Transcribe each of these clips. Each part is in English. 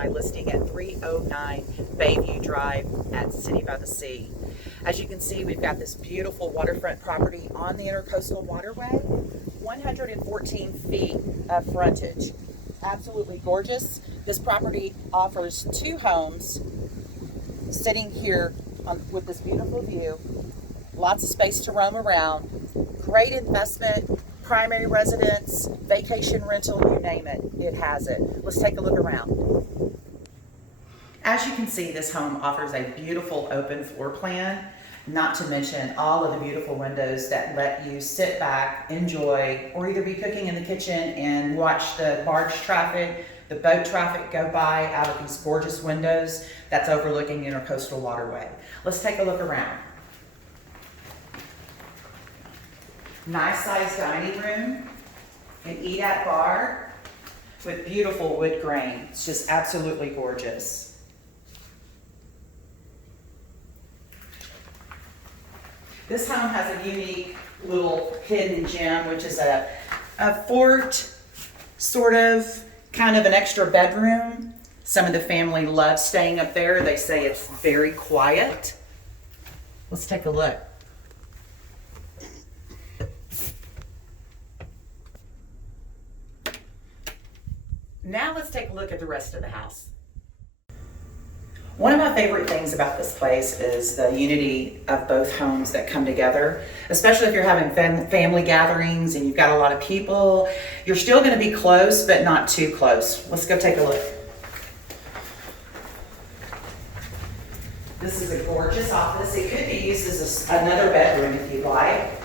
my listing at 309 Bayview Drive at City by the Sea. As you can see, we've got this beautiful waterfront property on the Intracoastal waterway, 114 feet of frontage. Absolutely gorgeous. This property offers 2 homes sitting here with this beautiful view. Lots of space to roam around. Great investment, primary residence, vacation rental, you name it, it has it. Let's take a look around. As you can see, this home offers a beautiful open floor plan, not to mention all of the beautiful windows that let you sit back, enjoy, or either be cooking in the kitchen and watch the barge traffic, the boat traffic go by out of these gorgeous windows that's overlooking the Intracoastal waterway. Let's take a look around. Nice sized dining room, an eat-at bar with beautiful wood grain. It's just absolutely gorgeous. This home has a unique little hidden gem, which is a fort, sort of, kind of an extra bedroom. Some of the family loves staying up there. They say it's very quiet. Let's take a look. Now let's take a look at the rest of the house. One of my favorite things about this place is the unity of both homes that come together, especially if you're having family gatherings and you've got a lot of people. You're still going to be close, but not too close. Let's go take a look. This is a gorgeous office. It could be used as another bedroom if you'd like.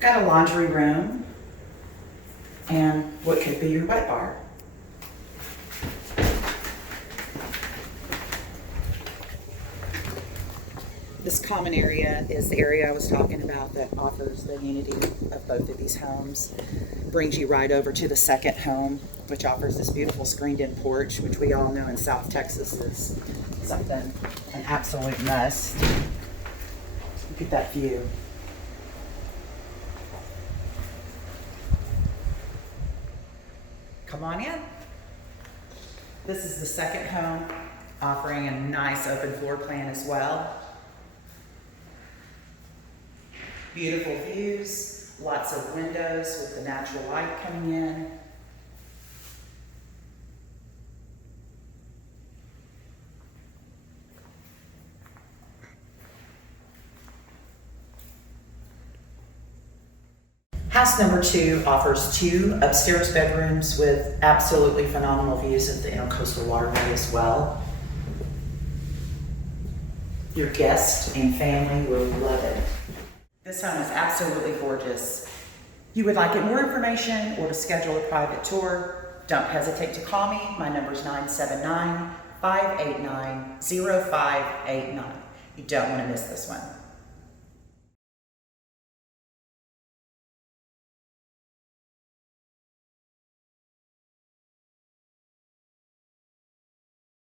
Got a laundry room and what could be your wet bar. This common area is the area I was talking about that offers the unity of both of these homes. Brings you right over to the second home, which offers this beautiful screened-in porch, which we all know in South Texas is something, an absolute must. Look at that view. Come on in. This is the second home, offering a nice open floor plan as well. Beautiful views, lots of windows with the natural light coming in. House number 2 offers 2 upstairs bedrooms with absolutely phenomenal views of the Intracoastal waterway as well. Your guests and family will love it. This home is absolutely gorgeous. You would like more information or to schedule a private tour, don't hesitate to call me. My number is 979-589-0589. You don't want to miss this one.